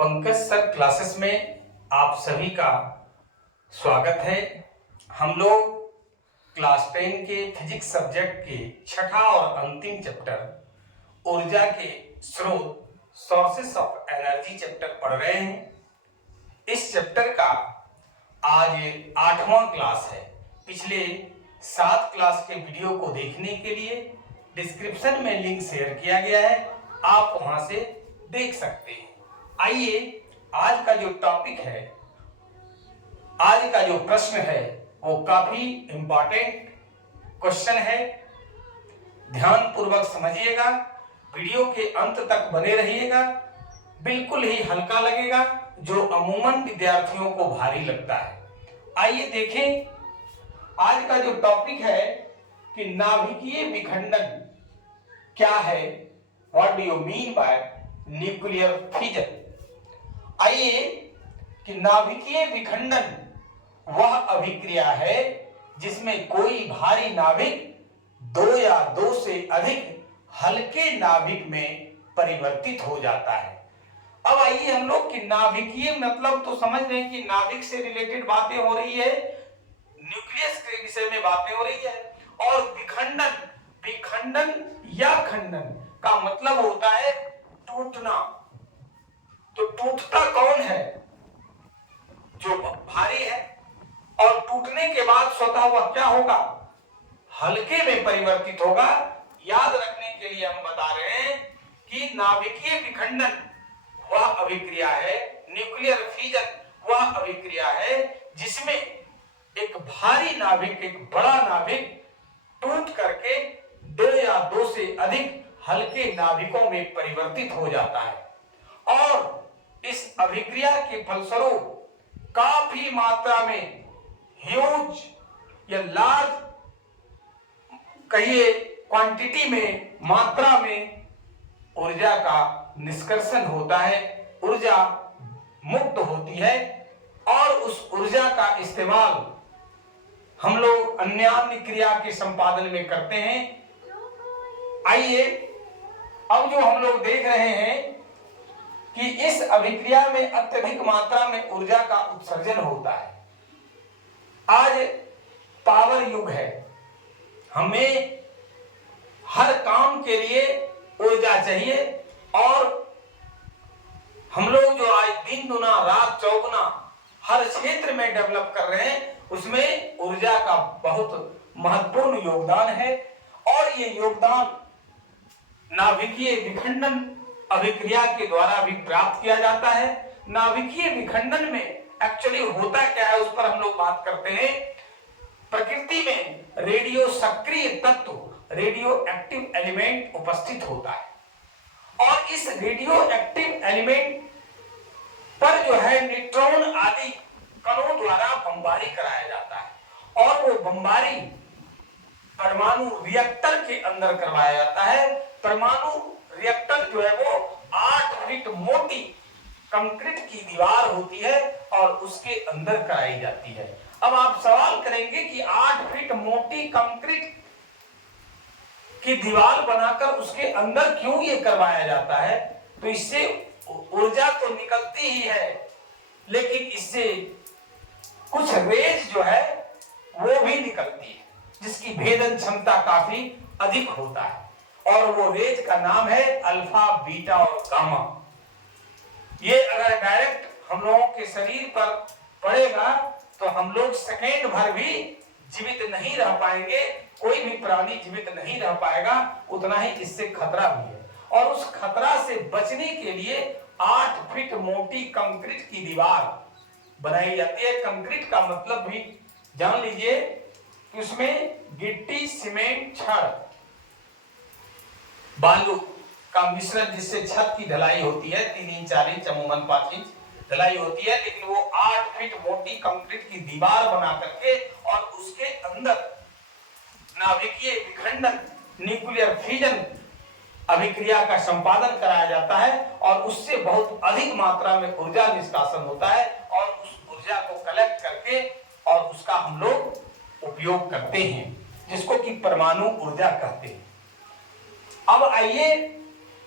Pankaj sir classes में आप सभी का स्वागत है। हम लोग क्लास 10 के फिजिक्स सब्जेक्ट के छठा और अंतिम चैप्टर ऊर्जा के स्रोत सोर्सेस ऑफ एनर्जी चैप्टर पढ़ रहे हैं। इस चैप्टर का आज 8वां क्लास है। पिछले 7 क्लास के वीडियो को देखने के लिए डिस्क्रिप्शन में लिंक शेयर किया गया है, आप वहां से देख सकते हैं। आइए आज का जो टॉपिक है, आज का जो प्रश्न है वो काफी इंपॉर्टेंट क्वेश्चन है। ध्यान पूर्वक समझिएगा, वीडियो के अंत तक बने रहिएगा। बिल्कुल ही हल्का लगेगा, जो अमूमन विद्यार्थियों को भारी लगता है। आइए देखें, आज का जो टॉपिक है कि नाभिकीय विखंडन क्या है, what do you mean by nuclear fission. आइए कि नाभिकीय विखंडन वह अभिक्रिया है जिसमें कोई भारी नाभिक दो या दो से अधिक हल्के नाभिक में परिवर्तित हो जाता है। अब आइए हम लोग कि नाभिकीय मतलब तो समझ रहे हैं कि नाभिक से रिलेटेड बातें हो रही है, न्यूक्लियस के विषय में बातें हो रही है। और विखंडन, विखंडन या खंडन का मतलब होता है टूटना। तो टूटता कौन है? जो भारी है, और टूटने के बाद स्वतः वह क्या होगा? हल्के में परिवर्तित होगा। याद रखने के लिए हम बता रहे हैं कि नाभिकीय विखंडन वह अभिक्रिया है, न्यूक्लियर फिजन वह अभिक्रिया है जिसमें एक भारी नाभिक, एक बड़ा नाभिक टूट करके दो या दो से अधिक हल्के नाभिकों में परिवर्तित हो जाता है। और इस अभिक्रिया के फलस्वरूप काफी मात्रा में, ह्यूज या लार्ज कहिए क्वांटिटी में, मात्रा में ऊर्जा का निष्कर्षण होता है, ऊर्जा मुक्त होती है। और उस ऊर्जा का इस्तेमाल हम लोग अन्य क्रिया के संपादन में करते हैं। आइए अब जो हम लोग देख रहे हैं कि इस अभिक्रिया में अत्यधिक मात्रा में ऊर्जा का उत्सर्जन होता है। आज पावर युग है, हमें हर काम के लिए ऊर्जा चाहिए। और हम लोग जो आज दिन दुना रात चौगुना हर क्षेत्र में डेवलप कर रहे हैं, उसमें ऊर्जा का बहुत महत्वपूर्ण योगदान है। और ये योगदान नाभिकीय विखंडन अभिक्रिया के द्वारा भी प्राप्त किया जाता है। नाभिकीय विखंडन में एक्चुअली होता क्या है, उस पर हम लोग बात करते हैं। प्रकृति में रेडियो सक्रिय तत्व, रेडियो एक्टिव एलिमेंट उपस्थित होता है। और इस रेडियो एक्टिव एलिमेंट पर जो है न्यूट्रॉन आदि कणों द्वारा बमबारी कराया जाता है। और वो बमबारी परमाणु रिएक्टर के अंदर करवाया जाता है। परमाणु रिएक्टर जो है वो 8 फीट मोटी कंक्रीट की दीवार होती है और उसके अंदर कराई जाती है। अब आप सवाल करेंगे कि 8 फीट मोटी कंक्रीट की दीवार बनाकर उसके अंदर क्यों ये करवाया जाता है? तो इससे ऊर्जा तो निकलती ही है, लेकिन इससे कुछ रेज जो है वो भी निकलती है, जिसकी भेदन क्षमता काफी अधिक होता है। और वो रेज का नाम है अल्फा, बीटा और गामा। ये अगर डायरेक्ट हम लोगों के शरीर पर पड़ेगा तो हम लोग सेकेंड भर भी जीवित नहीं रह पाएंगे, कोई भी प्राणी जीवित नहीं रह पाएगा। उतना ही इससे खतरा भी है। और उस खतरा से बचने के लिए 8 फीट मोटी कंक्रीट की दीवार बनाई जाती है। कंक्रीट का मतलब भी जान लीजिए कि उसमें गिट्टी, सीमेंट, छड़, बालू का मिश्रण, जिससे छत की ढलाई होती है। 3 इंच 4 इंच अमूमन 5 इंच ढलाई होती है, लेकिन वो 8 फीट मोटी कंक्रीट की दीवार बना करके और उसके अंदर नाभिकीय विखंडन, न्यूक्लियर फिजन अभिक्रिया का संपादन कराया जाता है। और उससे बहुत अधिक मात्रा में ऊर्जा निष्कासन होता है। और उस ऊर्जा को कलेक्ट करके और उसका हम लोग उपयोग करते हैं, जिसको कि परमाणु ऊर्जा कहते हैं। अब आइए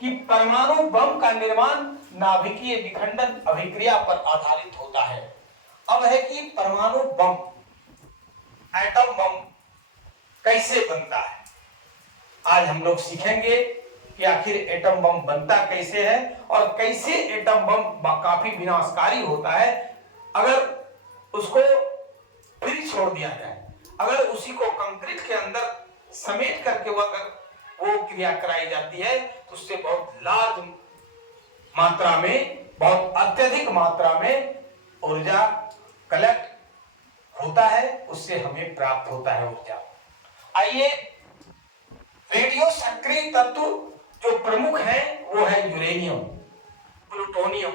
कि परमाणु बम का निर्माण नाभिकीय विखंडन अभिक्रिया पर आधारित होता है। अब है कि परमाणु बम, एटम बम कैसे बनता है। आज हम लोग सीखेंगे कि आखिर एटम बम बनता कैसे है और कैसे एटम बम काफी विनाशकारी होता है अगर उसको फ्री छोड़ दिया जाए, अगर उसी को कंक्रीट के अंदर समेट करके वो क्रिया कराई जाती है तो उससे बहुत लार्ज मात्रा में, बहुत अत्यधिक मात्रा में ऊर्जा कलेक्ट होता है, उससे हमें प्राप्त होता है ऊर्जा। आइए, रेडियो सक्रिय तत्व जो प्रमुख है वो है यूरेनियम, प्लूटोनियम,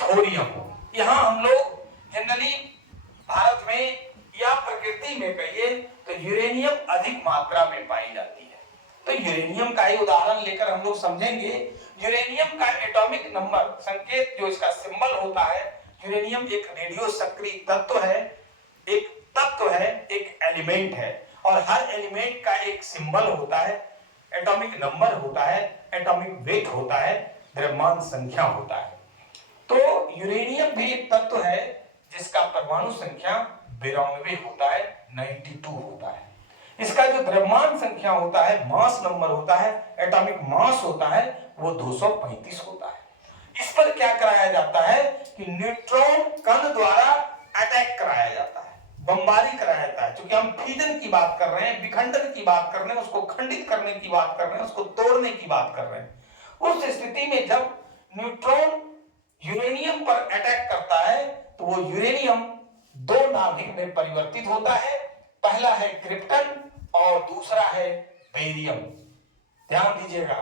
थोरियम। यहाँ हम लोग जनरली भारत में या प्रकृति में कहिए तो यूरेनियम अधिक मात्रा में पाई जाती है। तो यूरेनियम का ही उदाहरण लेकर हम लोग समझेंगे। यूरेनियम का एटॉमिक नंबर संकेत जो इसका सिंबल होता है, यूरेनियम एक रेडियो सक्रिय तत्व है, एक एलिमेंट है और हर एलिमेंट का एक सिंबल होता है, एटॉमिक नंबर होता है, एटॉमिक वेट होता है, द्रव्यमान संख्या होता है। तो यूरेनियम भी एक तत्व है जिसका परमाणु संख्या 92 होता है, 92 होता है। इसका जो द्रव्यमान संख्या होता है, मास नंबर होता है, एटॉमिक मास होता है, वो 235 होता है। इस पर क्या कराया जाता है कि न्यूट्रॉन कण द्वारा अटैक कराया जाता है, बमबारी कराया जाता है। क्योंकि हम फ्यूजन की बात कर रहे हैं, विखंडन की बात कर रहे हैं, उसको खंडित करने की बात कर रहे हैं, उसको तोड़ने की बात कर रहे हैं। उस स्थिति में जब न्यूट्रॉन यूरेनियम पर अटैक करता है तो वो यूरेनियम दो नाभिक में परिवर्तित होता है। पहला है क्रिप्टन और दूसरा है बेरियम। ध्यान दीजिएगा,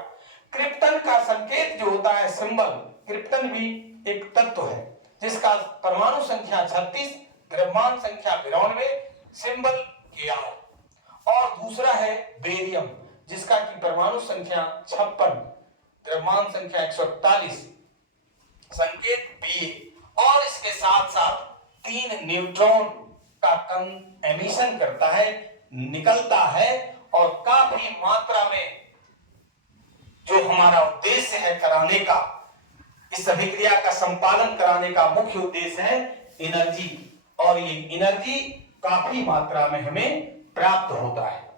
क्रिप्टन का संकेत जो होता है सिंबल, क्रिप्टन भी एक तत्व है जिसका परमाणु संख्या 36, द्रव्यमान संख्या 92, सिंबल Kr। और दूसरा है बेरियम जिसका की परमाणु संख्या 56, द्रव्यमान संख्या 141, संकेत Ba। और इसके साथ साथ 3 न्यूट्रॉन का कण एमिशन करता है, निकलता है और काफी मात्रा में जो हमारा उद्देश्य है कराने का, इस अभिक्रिया का संपादन कराने का मुख्य उद्देश्य है एनर्जी, और ये एनर्जी काफी मात्रा में हमें प्राप्त होता है।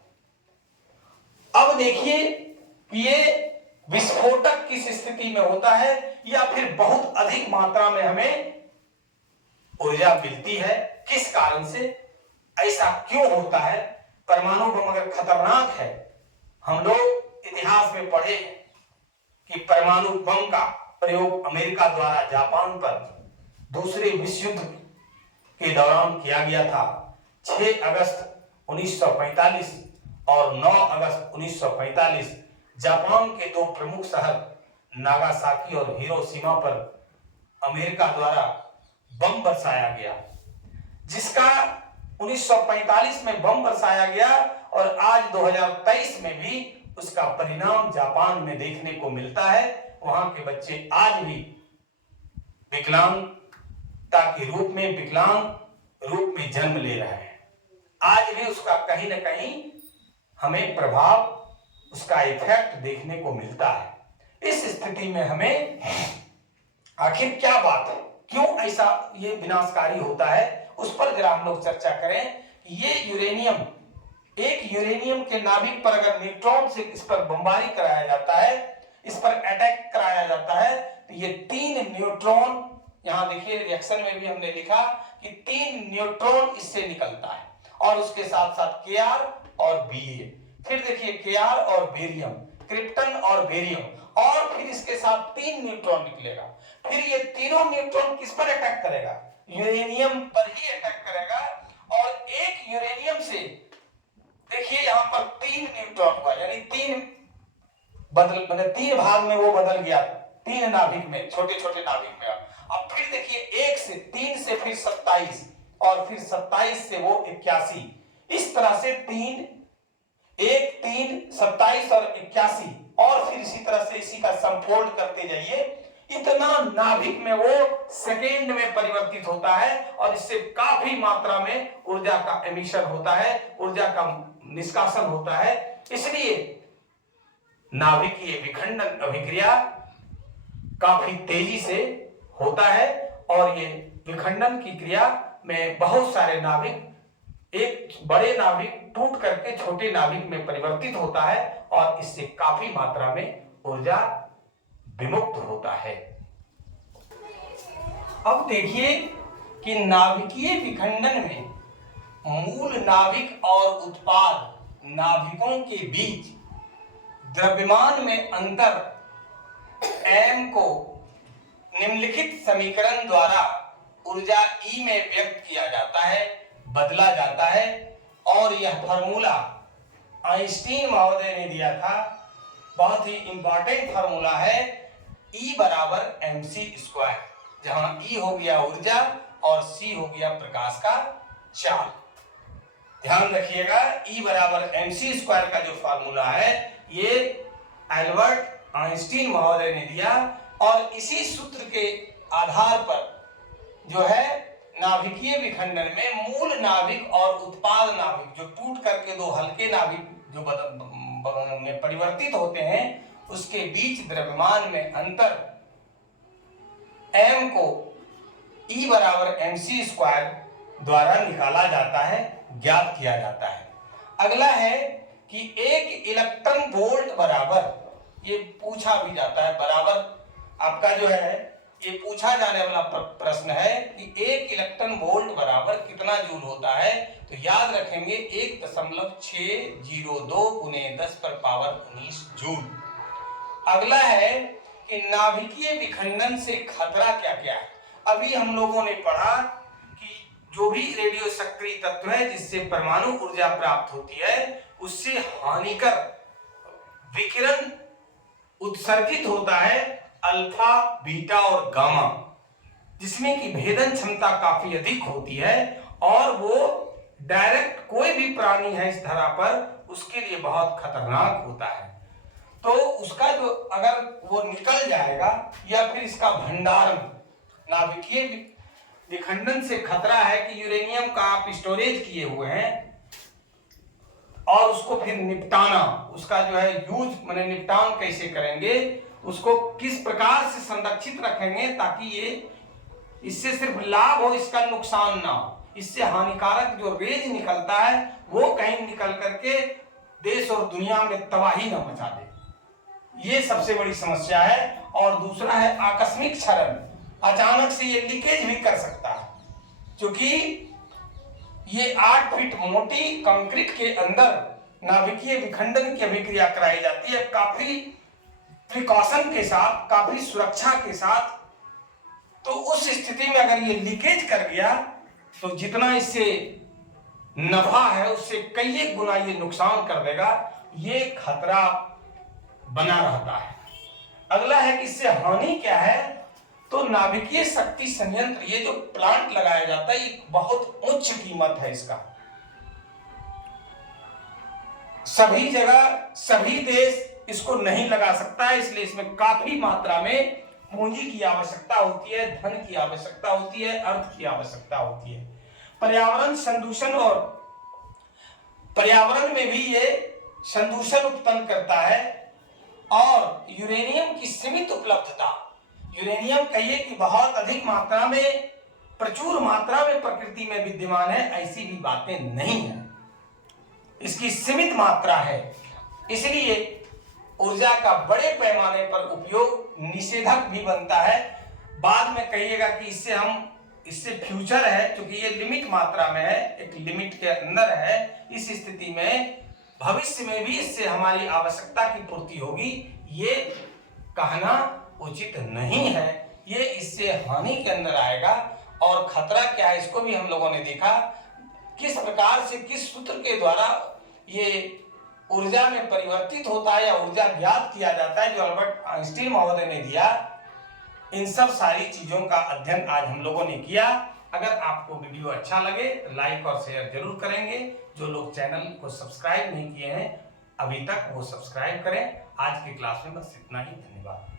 अब देखिए कि ये विस्फोटक किस स्थिति में होता है या फिर बहुत अधिक मात्रा में हमें ऊर्जा मिलती है, किस कारण से, ऐसा क्यों होता है। परमाणु बम अगर खतरनाक है, हम लोग इतिहास में पढ़े कि परमाणु बम का प्रयोग अमेरिका द्वारा जापान पर दूसरे विश्व युद्ध के दौरान किया गया था। 6 अगस्त 1945 और 9 अगस्त 1945 जापान के 2 प्रमुख शहर नागासाकी और हिरोशिमा पर अमेरिका द्वारा बम बरसाया गया, जिसका 1945 में बम बरसाया गया और आज 2023 में भी उसका परिणाम जापान में देखने को मिलता है। वहां के बच्चे आज भी विकलांगता के रूप में, विकलांग रूप में जन्म ले रहे हैं। आज भी उसका कहीं ना कहीं हमें प्रभाव, उसका इफेक्ट देखने को मिलता है। इस स्थिति में हमें आखिर क्या बात है, क्यों ऐसा ये विनाशकारी होता है, उस पर जरा हम लोग चर्चा करें। ये यूरेनियम, एक यूरेनियम के नाभिक पर अगर न्यूट्रॉन से इस पर बमबारी कराया जाता है, इस पर अटैक कराया जाता है, तो ये 3 न्यूट्रॉन, यहां देखिए रिएक्शन में भी हमने लिखा कि 3 न्यूट्रॉन इससे निकलता है और उसके साथ साथ Kr और Ba। फिर देखिए Kr और बेरियम, क्रिप्टन और बेरियम, और फिर इसके साथ 3 न्यूट्रॉन निकलेगा। फिर ये तीनों न्यूट्रॉन किस पर अटैक करेगा, यूरेनियम पर ही अटैक करेगा। और एक यूरेनियम से देखिए यहां पर 3 न्यूट्रॉन हुआ, यानी 3 भाग में वो बदल गया, 3 नाभिक में, छोटे छोटे नाभिक में। अब फिर देखिए 1 से 3 से फिर 27 और फिर 27 से वो 81, इस तरह से 3, 27 और 81, और फिर इसी तरह से इसी का समफोल्ड करते जाइए। इतना नाभिक में वो सेकेंड में परिवर्तित होता है और इससे काफी मात्रा में ऊर्जा का एमिशन होता है, ऊर्जा का निष्कासन होता है। इसलिए नाभिकीय विखंडन अभिक्रिया काफी तेजी से होता है और ये विखंडन की क्रिया में बहुत सारे नाभिक, एक बड़े नाभिक टूट करके छोटे नाभिक में परिवर्तित होता है और इससे काफी मात्रा में ऊर्जा विमुक्त होता है। अब देखिए कि नाभिकीय विखंडन में मूल नाभिक और उत्पाद नाभिकों के बीच द्रव्यमान में अंतर m को निम्नलिखित समीकरण द्वारा ऊर्जा E में व्यक्त किया जाता है, बदला जाता है और यह फॉर्मूला आइंस्टीन महोदय ने दिया था। बहुत ही इंपॉर्टेंट फॉर्मूला है, E बराबर mc², जहां E हो गया ऊर्जा और C हो गया प्रकाश का चाल। ध्यान रखिएगा, E बराबर mc² का जो फॉर्मूला है ये एल्बर्ट आइंस्टीन महोदय ने दिया और इसी सूत्र के आधार पर जो है नाभिकीय विखंडन में मूल नाभिक और उत्पाद नाभिक जो टूट करके दो हल्के नाभिक जो में परिवर्तित होते हैं उसके बीच द्रव्यमान में अंतर m को E बराबर mc² द्वारा निकाला जाता है, ज्ञात किया जाता है। अगला है कि एक इलेक्ट्रॉन वोल्ट बराबर, ये पूछा भी जाता है, बराबर आपका जो है ये पूछा जाने वाला प्रश्न है कि एक इलेक्ट्रॉन वोल्ट बराबर कितना जूल होता है। तो याद रखेंगे 1.602 गुने 10⁻19 जूल। अगला है कि नाभिकीय विखंडन से खतरा क्या क्या है। अभी हम लोगों ने पढ़ा कि जो भी रेडियो सक्रिय तत्व है जिससे परमाणु ऊर्जा प्राप्त होती है उससे हानिकर विकिरण उत्सर्जित होता है अल्फा, बीटा और गामा, जिसमें की भेदन क्षमता काफी अधिक होती है और वो डायरेक्ट कोई भी प्राणी है इस धरा पर उसके लिए बहुत खतरनाक होता है। तो उसका जो अगर वो निकल जाएगा या फिर इसका भंडारण, नाभिकीय विखंडन से खतरा है कि यूरेनियम का आप स्टोरेज किए हुए हैं और उसको फिर निपटाना, उसका जो है यूज माने निपटान कैसे करेंगे, उसको किस प्रकार से संरक्षित रखेंगे ताकि ये इससे सिर्फ लाभ हो, इसका नुकसान ना हो। इससे हानिकारक जो रेज निकलता है वो कहीं निकल करके देश और दुनिया में तबाही ना मचा दे, ये सबसे बड़ी समस्या है। और दूसरा है आकस्मिक क्षरण, अचानक से ये लीकेज भी कर सकता है, क्योंकि ये 8 फीट मोटी कंक्रीट के अंदर नाभिकीय विखंडन की अभिक्रिया कराई जाती है, काफी प्रिकॉशन के साथ, काफी सुरक्षा के साथ। तो उस स्थिति में अगर ये लीकेज कर गया तो जितना इससे नफा है उससे कई गुना ये नुकसान कर देगा, ये खतरा बना रहता है। अगला है कि इससे हानि क्या है, तो नाभिकीय शक्ति संयंत्र, ये जो प्लांट लगाया जाता है ये बहुत उच्च कीमत है इसका। सभी जगह सभी देश इसको नहीं लगा सकता है, इसलिए इसमें काफी मात्रा में पूंजी की आवश्यकता होती है, धन की आवश्यकता होती है, अर्थ की आवश्यकता होती है। पर्यावरण संदूषण और पर्यावरण में भी ये संदूषण उत्पन्न करता है और यूरेनियम की सीमित उपलब्धता, यूरेनियम कहिए कि बहुत अधिक मात्रा में, प्रचुर मात्रा में प्रकृति में विद्यमान है, ऐसी भी बातें नहीं है, इसकी सीमित मात्रा है। इसलिए ऊर्जा का बड़े पैमाने पर उपयोग निषेधक भी बनता है। बाद में कहिएगा कि इससे फ्यूचर है, क्योंकि ये लिमिट मात्रा में है, एक लिमिट के अंदर है, इस स्थिति में भविष्य में भी इससे हमारी आवश्यकता की पूर्ति होगी, ये कहना उचित नहीं है। ये इससे हानि के अंदर आएगा। और खतरा क्या है इसको भी हम लोगों ने देखा, किस प्रकार से किस सूत्र के द्वारा ये ऊर्जा में परिवर्तित होता है या ऊर्जा ज्ञात किया जाता है, जो अल्बर्ट आइंस्टीन महोदय ने दिया। इन सब सारी चीजों का अध्ययन आज हम लोगों ने किया। अगर आपको वीडियो अच्छा लगे तो लाइक और शेयर जरूर करेंगे। जो लोग चैनल को सब्सक्राइब नहीं किए हैं अभी तक वो सब्सक्राइब करें। आज की क्लास में बस इतना ही, धन्यवाद।